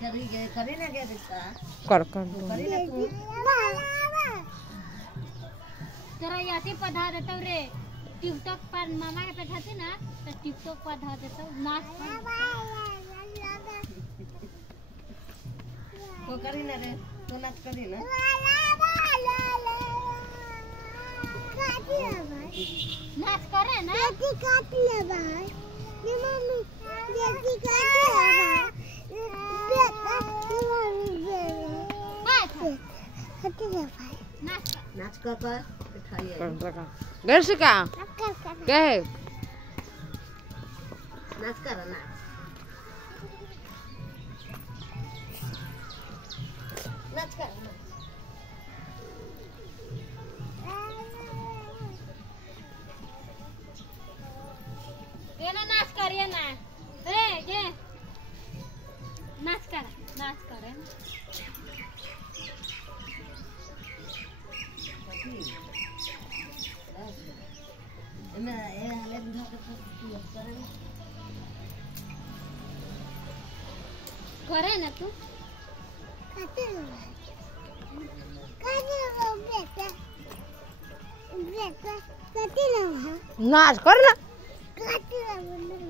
करी ना क्या दिखता कर करी ना तू तेरा याती पधा देता रे टिकटॉक पर मामा के बैठाते ना तो टिकटॉक पर धा देता नाच तो करी ना रे तो नाच करी ना नाच करे ना काटी ले भाई ये मम्मी जल्दी काटी ले भाई नाच कर खाइए दर्शिका क्या है नाच कर नाच नाच कर ये ना नाच करिए ना ये नाच करे मैं ये हाले बुढ़ा के करे ना तू काटी ले बेटा काटी ले नाच कर ना काटी ले